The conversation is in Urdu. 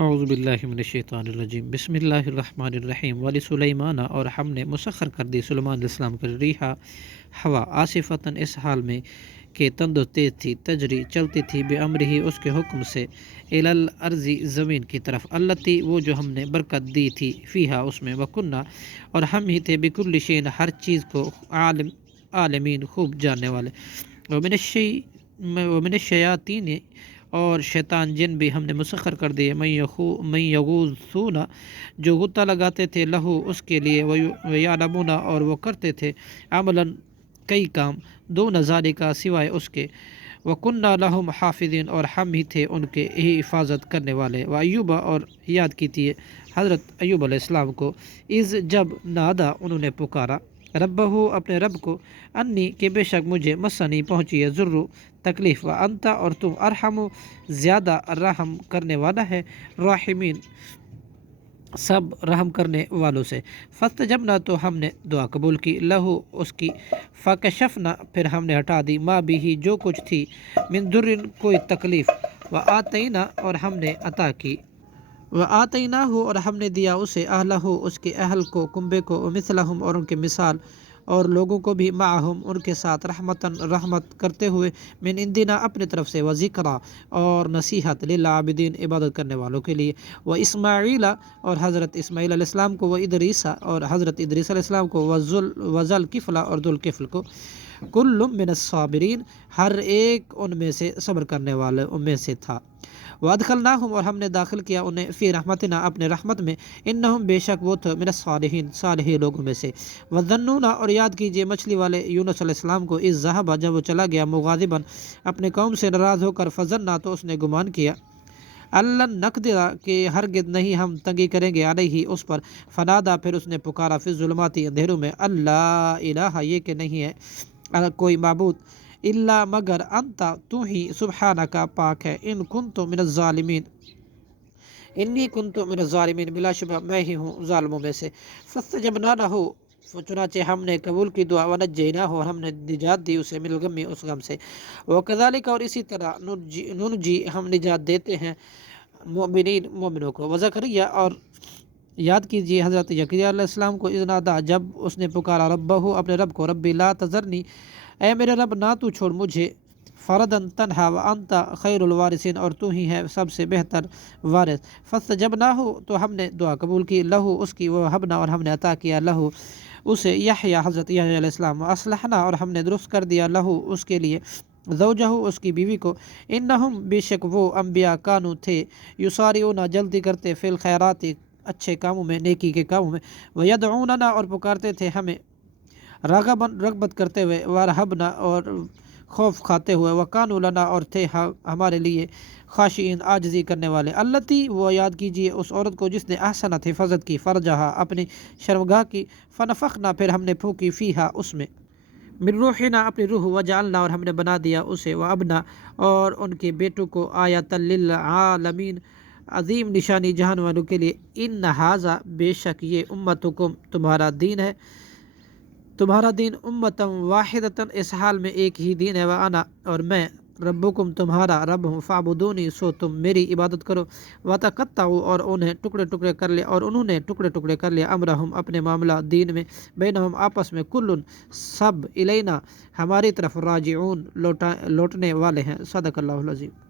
اعوذ باللہ من الشیطان الرجیم بسم اللہ الرحمن الرحیم ولی سلیمان، اور ہم نے مسخر کر دی سلیمان علیہ السلام پر ریحا ہوا آصفتاً اس حال میں کہ تند و تیز تھی، تجری چلتی تھی بے امر ہی اس کے حکم سے، الی الارض زمین کی طرف، التی وہ جو ہم نے برکت دی تھی، فیہا اس میں، وکنہ اور ہم ہی تھے، بکل شیء ہر چیز کو، عالمین خوب جاننے والے، ومن الشیاطین اور شیطان جن بھی ہم نے مسخر کر دیے، من یغوصون جو غطہ لگاتے تھے، لہو اس کے لیے، ویعلمون اور وہ کرتے تھے، عملاً کئی کام، دون ذالک سوائے اس کے، وکنہ لہم حافظین اور ہم ہی تھے ان کے ہی حفاظت کرنے والے، وایوب اور یاد کیجیے حضرت ایوب علیہ السلام کو، اذ جب نادا انہوں نے پکارا، ربہ اپنے رب کو، انی کہ بے شک مجھے مسنی پہنچی ہے، ضرور تکلیف، وانت اور تم، ارحم زیادہ رحم کرنے والا ہے، راحمین سب رحم کرنے والوں سے، فاستجبنا تو ہم نے دعا قبول کی، لہو اس کی، فکشفنا پھر ہم نے ہٹا دی، ما بھی جو کچھ تھی، من ضر کوئی تکلیف، وآتینا اور ہم نے عطا کی، وآتیناہ اور ہم نے دیا اسے، اہلہ اس کے اہل کو، کنبے کو، ومثلہم اور ان کے مثال، اور لوگوں کو بھی، معہم ان کے ساتھ، رحمتاً رحمت کرتے ہوئے، من عندنا اپنے طرف سے، وذکریٰ اور نصیحت، للعابدین عبادت کرنے والوں کے لیے، واسماعیل اور حضرت اسماعیل علیہ السلام کو، وادریس اور حضرت ادریس علیہ السلام کو، وذوالکفل اور ذوالکفل کو، کل من الصابرین ہر ایک ان میں سے صبر کرنے والے ان میں سے تھا، وادخلناہم اور ہم نے داخل کیا انہیں، فی رحمتنا اپنے رحمت میں، انہم بے شک وہ تھے، من الصالحین صالح لوگوں میں سے، وظنون اور یاد کیجئے مچھلی والے یونس علیہ السلام کو، اذ ذہب جب وہ چلا گیا، مغاضباً اپنے قوم سے ناراض ہو کر، فظنّا تو اس نے گمان کیا، اللن نقدر کہ ہرگز نہیں ہم تنگی کریں گے، علیہ اس پر، فنادا پھر اس نے پکارا، فی الظلمات اندھیروں میں، اللہ الہ یہ کہ نہیں ہے کوئی معبود، الا مگر، انت تو ہی، سبحانک پاک ہے، ان کنت من الظالمین انی کنت من الظالمین بلا شبہ میں ہی ہوں ظالموں میں سے، فاستجبنا لہ چنانچہ ہم نے قبول کی دعا، ونجیناہ اور ہم نے نجات دی اسے، من الغم اس غم سے، وکذالک اور اسی طرح، ننجی ہم نجات دیتے ہیں، مؤمنین مومنوں کو، وزکریا اور یاد کیجیے حضرت زکریا علیہ السلام کو، اذ نادا جب اس نے پکارا، ربہ اپنے رب کو، ربی لا تذرنی اے میرے رب نہ تو چھوڑ مجھے، فردن تنہا، وانت خیر الوارثین اور تو ہی ہے سب سے بہتر وارث، فاستجبناہ تو ہم نے دعا قبول کی، لہو اس کی، وہبنا اور ہم نے عطا کیا، لہو اسے، یحییٰ حضرت یحییٰ علیہ السلام، واصلحنا اور ہم نے درست کر دیا، لہو اس کے لیے، زوجہ اس کی بیوی کو، انہم بے شک وہ، انبیاء کانو تھے، یسارعون جلدی کرتے، فی الخیرات اچھے کاموں میں، نیکی کے کاموں میں، ویدعوننا اور پکارتے تھے ہمیں، رغباً رغبت کرتے ہوئے، ورہبنا اور خوف کھاتے ہوئے، وکانوا لنا اور تھے ہمارے لیے، خاشعین عاجزی کرنے والے، التی وہ یاد کیجیے اس عورت کو جس نے احسنت حفاظت کی، فرجہا اپنی شرمگاہ کی، فنفخنا پھر ہم نے پھونکی، فیہا اس میں، من روحنا اپنی روح، وجعلنا اور ہم نے بنا دیا اسے، وابنا اور ان کے بیٹوں کو، آیۃ للعالمین عظیم نشانی جہان والوں کے لیے، ان ھذا بے شک یہ، امتکم تمہارا دین ہے، تمہارا دین، امتم واحدتاً اس حال میں ایک ہی دین ہے، وانا اور میں، ربکم تمہارا رب ہوں، فاعبدونی سو تم میری عبادت کرو، وتقطعوا اور انہیں ٹکڑے ٹکڑے کر لیا، اور انہوں نے ٹکڑے ٹکڑے کر لیا، امرہم اپنے معاملہ دین میں، بینہم آپس میں، کلن سب، الینا ہماری طرف، راجعون لوٹنے والے ہیں، صدق اللہ العظیم۔